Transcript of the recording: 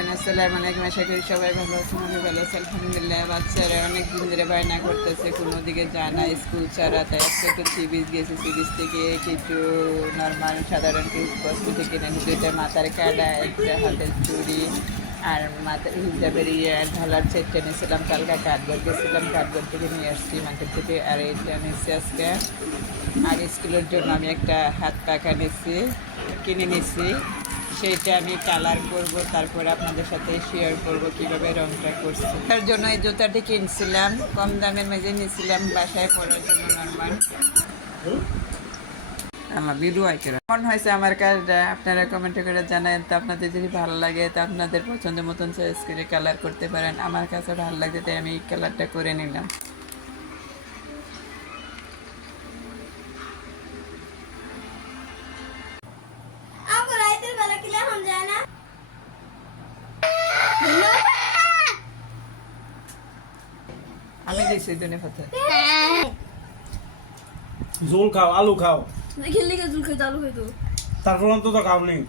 আসসালামু আলাইকুম। আশা করি সবাই ভালো আছেন। আমি ভালো আছি আলহামদুলিল্লাহ। বাচ্চারা অনেক দিন ধরে বায়না করতেছে, কোনো দিকে যায় না স্কুল ছাড়া। তাই আজকে একটু সি বিচ গেছি। সি বিচ থেকে কিছু নর্মাল সাধারণ কিছু কসমেটিক কিনে নিয়েছি। দুইটা মাথার কাটা, একটা হাতের চুড়ি আর মাথার হিজাবের ঢালার সেটটা নিয়েছিলাম। কালকে কাঠগড় গেছিলাম, কাঠগড় থেকে নিয়ে আসছি মার্কেট থেকে। আর এইটা নিচ্ছি আজকে। আর স্কুলের জন্য আমি একটা হাত পাখা নিচ্ছি, কিনে নিচ্ছি। সেইটা আমি কালার করব, তারপরে আপনাদের সাথে শেয়ার করব কিভাবে রংটা করছি। তার জন্য এই জুতাটি কিনছিলাম, কম দামের মেজে নিয়েছিলাম বাসায় পরার জন্য নর্মাল। আমার ভিডিও আইকেরা কেমন হয়েছে আমার কাজটা আপনারা কমেন্টে করে জানান। তো আপনাদের যদি ভালো লাগে তো আপনাদের পছন্দের মতন চয়েস করে কালার করতে পারেন। আমার কাছে ভালো লাগে তাই আমি এই কালারটা করে নিলাম। আমি দিছি ধনে পাতা। ঝোল খাও, আলু খাও, খেললে ঝুল খেতে আলু খেতো। তারপর অন্তত খাও নেই।